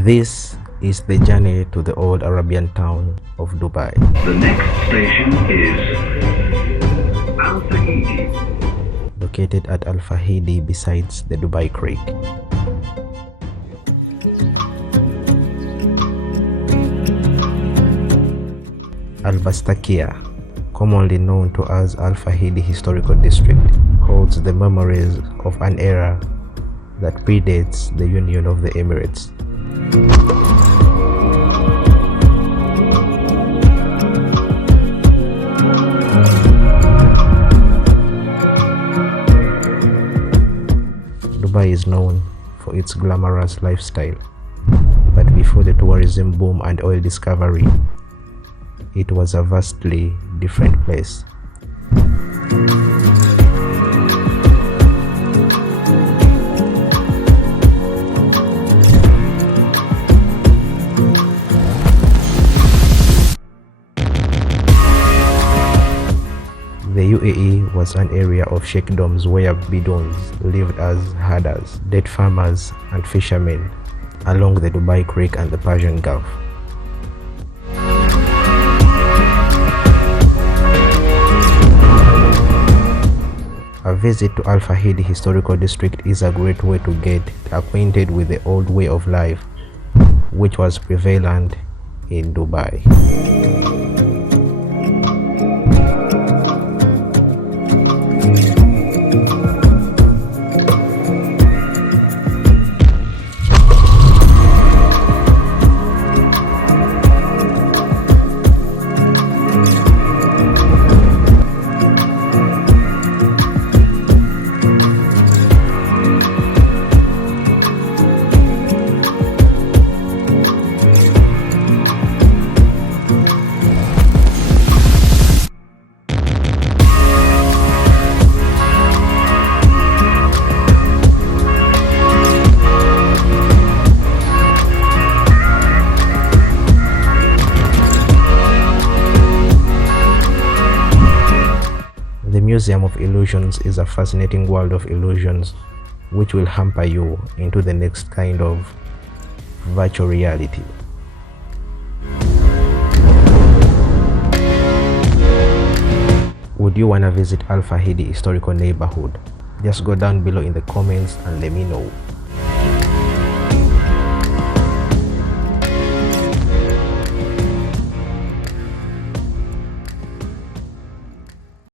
This is the journey to the old Arabian town of Dubai. The next station is Al-Fahidi. Located at Al-Fahidi besides the Dubai Creek. Al-Bastakia, commonly known to as Al-Fahidi Historical District, holds the memories of an era that predates the Union of the Emirates. Dubai is known for its glamorous lifestyle, but before the tourism boom and oil discovery, it was a vastly different place. The UAE was an area of sheikdoms where Bedouins lived as herders, date farmers and fishermen along the Dubai Creek and the Persian Gulf. A visit to Al-Fahidi Historical District is a great way to get acquainted with the old way of life which was prevalent in Dubai. The Museum of Illusions is a fascinating world of illusions which will hamper you into the next kind of virtual reality. Would you want to visit Al-Fahidi Historical Neighbourhood? Just go down below in the comments and let me know.